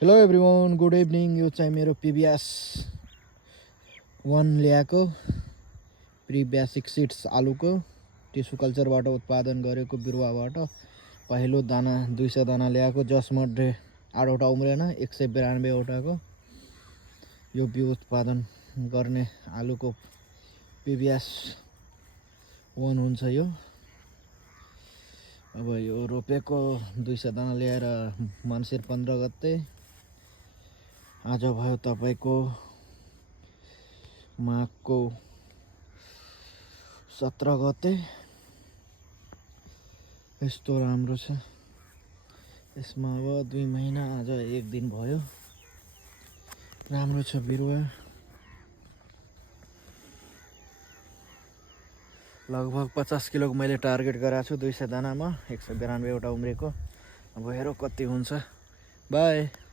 Hello everyone, good evening. यो चाहिँ मेरो पिबिएस 1 ल्याएको प्रिबेसिक सिड्स आलुको टिस्यु कल्चरबाट उत्पादन गरेको बिरुवाबाट पहिलो दाना 200 दाना ल्याएको, जसमध्ये 8वटा उम्रेन, 192वटाको यो बिउ उत्पादन गर्ने आलुको पिबिएस 1 हुन्छ यो। अब यो रोपेको 200 दाना ल्याएर मङ्सिर 15 गते, आज भयो तपाईको माघको 17 गते। यस्तो राम्रो छ। यसमा अब 2 महिना आज 1 दिन भयो। राम्रो छ बिरुवा। लगभग 50 किलोको मैले टार्गेट गरेको छु 200 दानामा, 192वटा उम्रेको। अब हेरौँ कति हुन्छ। बाई।